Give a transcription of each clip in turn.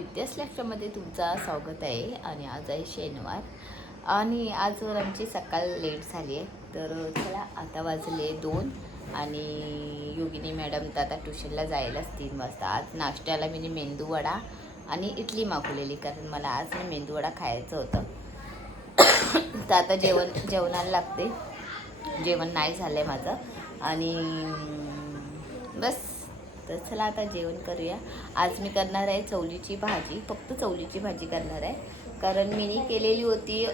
विद्यास लॅक्चरमध्ये तुमचं स्वागत आहे. आणि आज आहे शनिवार आणि आज आमची सकाळ लेट झाली आहे. तर चला आता वाजले 2 आणि योगिनी मॅडम तर आता ट्युशनला जायलाच 3 वाजता. आज नाश्त्याला मी मेंदूवडा आणि इडली मागवलेली, कारण मला आज मेंदूवडा खायचं होतं. तर आता जेवणाला लागते. जेवण नाही झालं आहे माझं आणि बस. तर चला आता जेवण करूया. आज मी करणार आहे चवलीची भाजी, फक्त चवलीची भाजी करणार आहे, कारण मी केलेली होती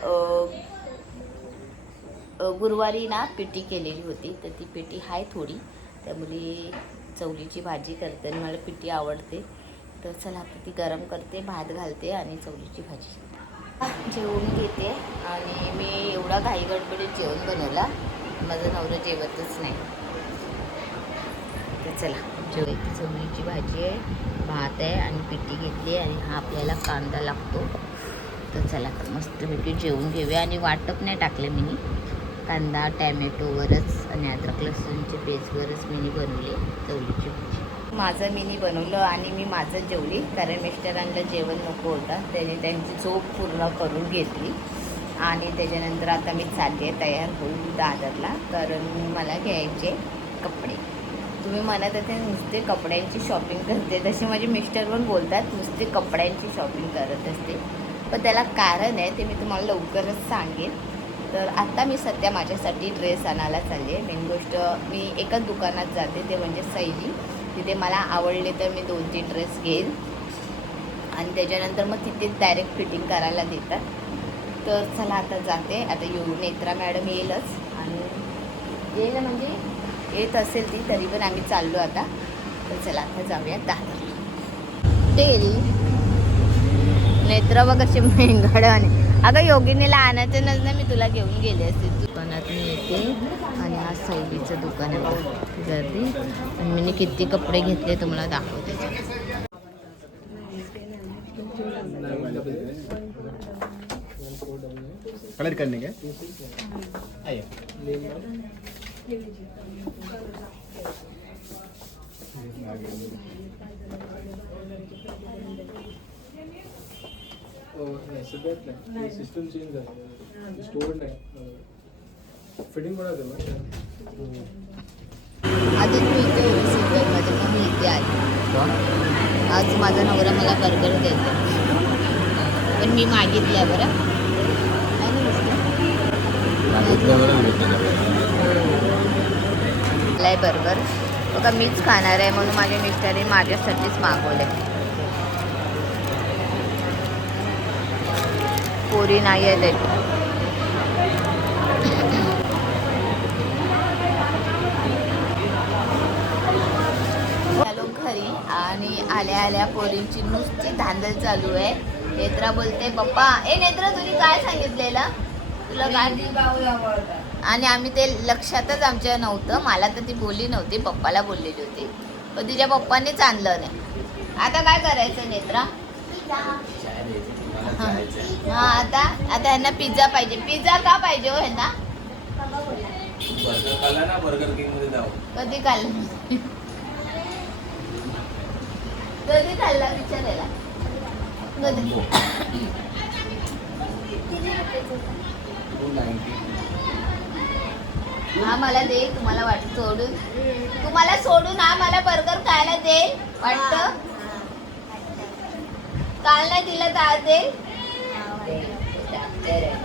गुरुवारी ना पिठी केलेली होती, तर ती पिठी आहे थोडी, त्यामुळे चवलीची भाजी करते आणि मला पिठी आवडते. तर चला आता ती गरम करते, भात घालते आणि चवलीची भाजी जेवून घेते. आणि मी एवढा घाई गडबडीत जेवण बनवला, माझं नवरं जेवतच नाही. तर चला जेवायची चवलीची भाजी आहे, भात आहे आणि पिठी घेतली आणि हा आपल्याला कांदा लागतो. तर चला मस्तपैकी जेवून घेऊया. आणि वाटप नाही टाकले मी, कांदा टॅमॅटोवरच आणि अद्रक लसूणच्या पेस्टवरच मी बनवली चवलीची भाजी. माझं मी बनवलं आणि मी माझं जेवली, कारण मिस्टरांना जेवण नको होतं, त्याने त्यांची झोप पूर्ण करून घेतली. आणि त्याच्यानंतर आता मी चालली आहे तयार होईल दादरला, कारण मला घ्यायचे कपडे. तुम्ही म्हणत होते नुसते कपड्यांची शॉपिंग करते, तसे माझे मिस्टर पण बोलतात नुसते कपड्यांची शॉपिंग करत असते, पण त्याला कारण आहे, ते मी तुम्हाला लवकरच सांगेन. तर आता मी सध्या माझ्यासाठी ड्रेस आणायला चालली आहे. मेन गोष्ट मी एकाच दुकानात जाते, ते म्हणजे सैली. तिथे मला आवडले तर मी 2-3 ड्रेस घेईन आणि त्याच्यानंतर मग तिथेच डायरेक्ट फिटिंग करायला देतात. तर चला आता जाते. आता नेत्रा मॅडम येईलच, आणि येईल म्हणजे येत असेल ती, तरी पण आम्ही चाललो आता. तर चला आता जाऊया दादरला. तेल नेत्रा बघ कशी मेंगाड्याने. अगं योगिनीला आणायचं नसतं, मी तुला घेऊन गेले असते. दुकानात मी येते आणि आज सैलीचं दुकान आहे गर्दी, आणि मी किती कपडे घेतले तुम्हाला दाखवते. कलर करने का सध्यात नाही, सिस्टम चेंज झाली, स्टोर नाही, फिटिंग पण आहे आधी मी इथे होती सिल्वरमध्ये, मग मी इथे आली. आज माझा नवरा मला बर्गर द्यायचा, पण मी मागितल्या बरं बर्गर. बघा मीच खाणार आहे म्हणून माझ्या मिस्टरने माझ्यासाठीच मागवले. पोरी नाही आहे आलो घरी, आणि आल्या आल्या पोरींची नुसती धांदल चालू आहे. नेत्रा बोलते पप्पा, नेत्रा तुम्ही काय सांगितलेलं तुला काय? आणि आम्ही ते लक्षातच आमच्या नव्हतं. मला तर ती बोलली नव्हती, पप्पाला बोललेली होती, पण तिच्या पप्पांनीच आणलं नाही. आता काय करायचं नेत्रा? हां आता ह्यांना पिझ्झा पाहिजे. पिझ्झा का पाहिजे हो ह्यांना? कधी खाल्ला? कधी खाल्ला विचारायला? हा मला दे. तुम्हाला वाटत सोडून, तुम्हाला सोडून हा मला बर्गर खायला दे वाटतं. काल नाही दिलं तर आज दे.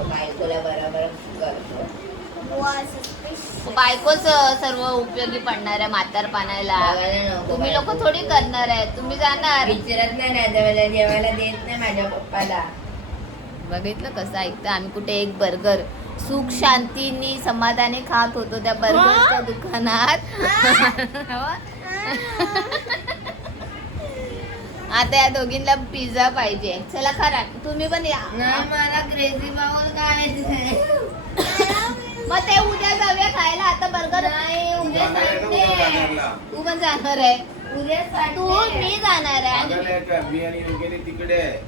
बायकोला बरोबर करतो. बायकोच सर्व उपयोगी पडणार आहे म्हातारपणाला. तुम्ही लोक थोडी करणार आहे, तुम्ही जाणार. विचारत नाही जेवायला देत नाही माझ्या पप्पाला. बघितलं कसं ऐकतं. आम्ही कुठे एक बर्गर सुख शांतीनी समाधाने खात होतो त्या बर्गरच्या दुकानात. आता या दोघींना पिझ्झा पाहिजे. चला खरा तुम्ही पण या. मला क्रेझी माहोल काय मग ते उद्या जाऊया खायला. आता बर्गर नाही, उद्या संडे. तू पण जाणार आहे उद्या? तू मी जाणार आहे.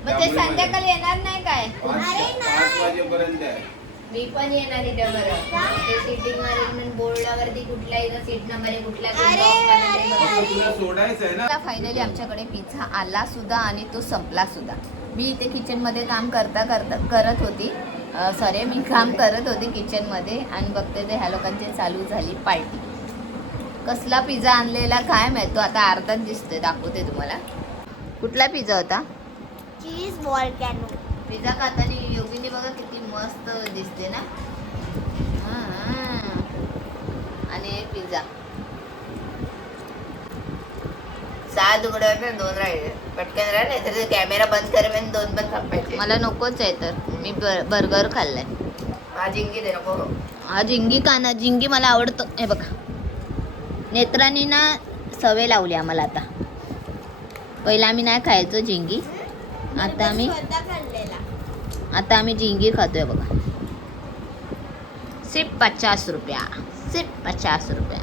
मग ते संध्याकाळी येणार नाही काय? मी पण येणार इथे बरं ते सीटिंग अरेंजमेंट बोर्डावरती कुठल्या इथं सीट नंबर आहे कुठल्या तुला सोडायचं आहे ना. फायनली आमच्याकडे पिझ्झा आला सुद्धा आणि तो संपला सुद्धा. मी इथे किचनमध्ये काम करत होती सॉरी मी काम करत होते किचनमध्ये आणि बघते ते ह्या लोकांची चालू झाली पार्टी. कसला पिझ्झा आणलेला काय माहिती आता अर्धाच दिसतोय दाखवते तुम्हाला. कुठला पिझ्झा होता? चीज वॉल्कॅनो. पिझ्झा खाताना योगीने बघा किती मस्त दिसते ना. आणि पिझ्झा 6 तुकडे 2 राहिले पटकन राहिले तर कॅमेरा बंद कर आणि 2 पण कापायचे. मला नकोच आहे तर मी बर्गर खाल्लाय. हा जिंगी दे नको. हा जिंगी का ना जिंगी मला आवडतो. हे बघा नेत्रांनी ना सवय लावली आम्हाला आता. पहिला आम्ही नाही खायचो झिंगी आता आम्ही झिंगी खातोय बघा. सिर्फ 50 रुपया सिर्फ 50 रुपया.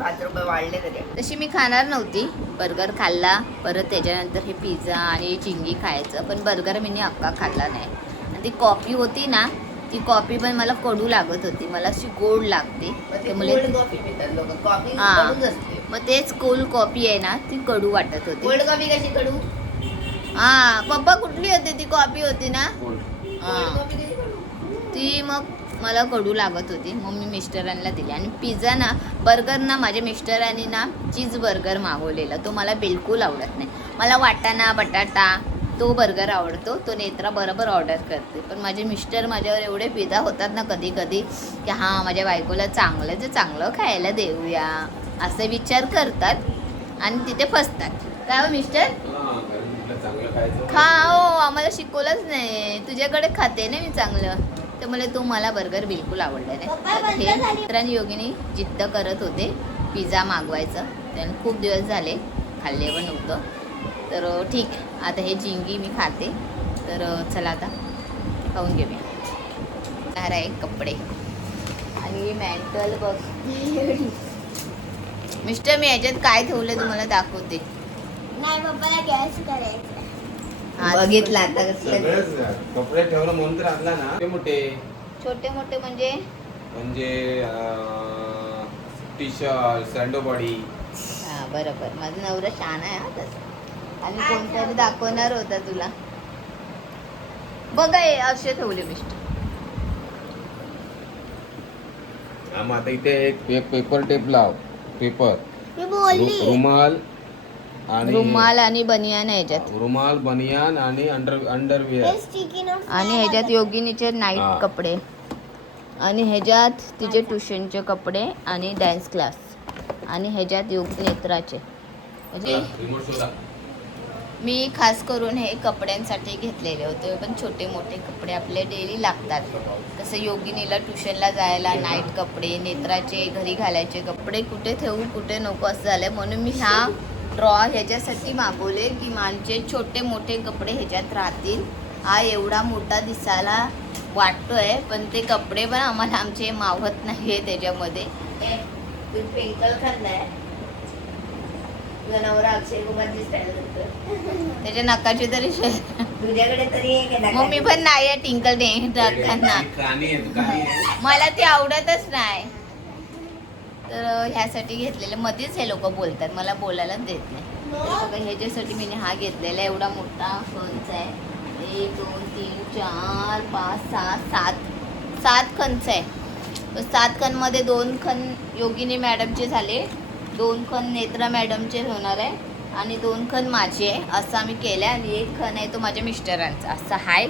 5 रुपये वाढले तरी. तशी मी खाणार नव्हती बर्गर खाल्ला परत त्याच्यानंतर हे पिझ्झा आणि झिंगी खायचं पण बर्गर मी अक्का खाल्ला नाही. आणि ती कॉफी होती ना ती कॉफी पण मला कडू लागत होती. मला अशी गोड लागते मग तेच कोल्ड कॉफी आहे ना ती कडू वाटत होती. कोल्ड कॉफी कशी कडू? हा पप्पा कुठली होती ती कॉफी होती ना ती मग मला कडू लागत होती. मग मी मिस्टरांना दिली. आणि पिझ्झा ना बर्गर ना माझ्या मिस्टरांनी ना चीज बर्गर मागवलेला तो मला बिलकुल आवडत नाही. मला वाटाणा बटाटा तो बर्गर आवडतो. तो नेत्रा बरोबर ऑर्डर करते. पण माझे मिस्टर माझ्यावर एवढे पिझ्झा होतात ना कधी कधी की हां माझ्या बायकोला चांगलं खायला देऊया असे विचार करतात आणि तिथे फसतात. काय हो मिस्टर? खा हो आम्हाला शिकवलंच नाही. तुझ्याकडे खाते ना मी चांगलं त्यामुळे तो मला बर्गर बिलकुल आवडला नाही. हे मित्रांनी योगिनी जिद्द करत होते पिझ्झा मागवायचं. त्याने खूप दिवस झाले खाल्ले पण नव्हतं. तर ठीक आहे आता हे झिंगी मी खाते. तर चला आता खाऊन घेऊया. आहे कपडे आणि मॅन्टल बघ. मिस्टर मी याच्यात काय ठेवलं तुम्हाला दाखवते. नाही पप्पाला गॅस करायचा. बघितला आता कपडे ठेवलं म्हणून तर आणला ना. छोटे मोठे म्हणजे टी शर्ट सँडो बॉडी. हा बरोबर माझा नवरा छान आहे हा तसं. आणि कोणतरी दाखवणार होता तुला बघा असे ठेवले मिस्टर. मग आता इथे एक पेपर टेप लाव. पेपर मी बोलली रुमाल आणि बनियान आहे ह्याच्यात. रुमाल बनियान आणि अंडरवेअर आणि ह्याच्यात योगिनीचे नाईट कपडे आणि ह्याच्यात तिचे ट्युशनचे कपडे आणि डान्स क्लास आणि ह्याच्यात नेत्राचे. म्हणजे मी खास करून हे कपड्यांसाठी घेतलेले होते. पण छोटे मोठे कपडे आपले डेली लागतात. तसं योगिनीला ट्युशनला जायला नाईट कपडे नेत्राचे घरी घालायचे कपडे कुठे ठेवू कुठे नको असं झालं. म्हणून मी ह्या ड्रॉ ह्याच्यासाठी मागवले की माझे छोटे मोठे कपडे ह्याच्यात राहतील. हा एवढा मोठा दिसायला वाटतोय पण ते कपडे पण आम्हाला आमचे मावत नाही आहे त्याच्यामध्ये. पेंकल खाल्लाय जनावर अक्षय कुमारची स्टाईल त्याच्या नकाची तरी तुझ्याकडे तरी मम्मी पण नाही आहे टिंकल टाकांना. मला ते आवडतच नाही तर ह्यासाठी घेतलेलं. मध्येच हे लोक बोलतात मला बोलायलाच देत नाही. बघा ह्याच्यासाठी मी हा घेतलेला एवढा मोठा खंच आहे. 1 2 3 4 5 6 7 खंच आहे. 7 खणमध्ये 2 खण योगिनी मॅडमचे झाले 2 खण नेत्रा मॅडमचे होणार आहे आणि 2 खण माझे आहे असं आम्ही केलं. आणि 1 खण आहे तो माझ्या मिस्टरांचा असं हाय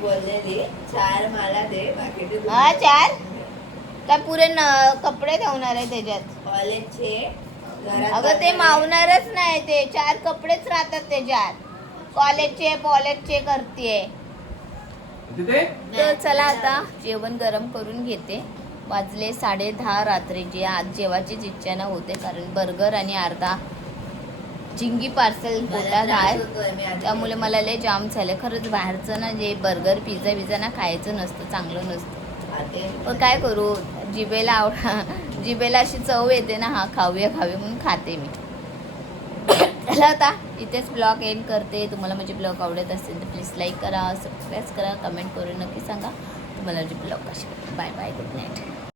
बोलले 4 मला दे बाकी हा 4 काय पुरे कपडे ठेवणार आहे त्याच्यात कॉलेजचे. अगं ते मावणारच नाही ते 4 कपडेच राहतात त्याच्यात. कॉलेजचे करते. तर चला आता जेवण गरम करून घेते. वाजले 10:30 रात्रीचे. आज जेवायचीच इच्छा न होते कारण बर्गर आणि अर्धा झिंगी पार्सल पोटात आहे त्यामुळे मला लय जाम झालं. खरंच बाहेरचं ना जे बर्गर पिझ्झा ना खायचं नसतं चांगलं नसतं. पण काय करू जिभेला अशी चव येते ना हा खाऊया म्हणून खाते मी. चला आता इथेच ब्लॉग एंड करते. तुम्हाला माझे ब्लॉग आवडत असेल तर प्लीज लाईक करा, सबस्क्राईब करा, कमेंट करून नक्की सांगा तुम्हाला माझे ब्लॉग कसे. Bye bye, good night.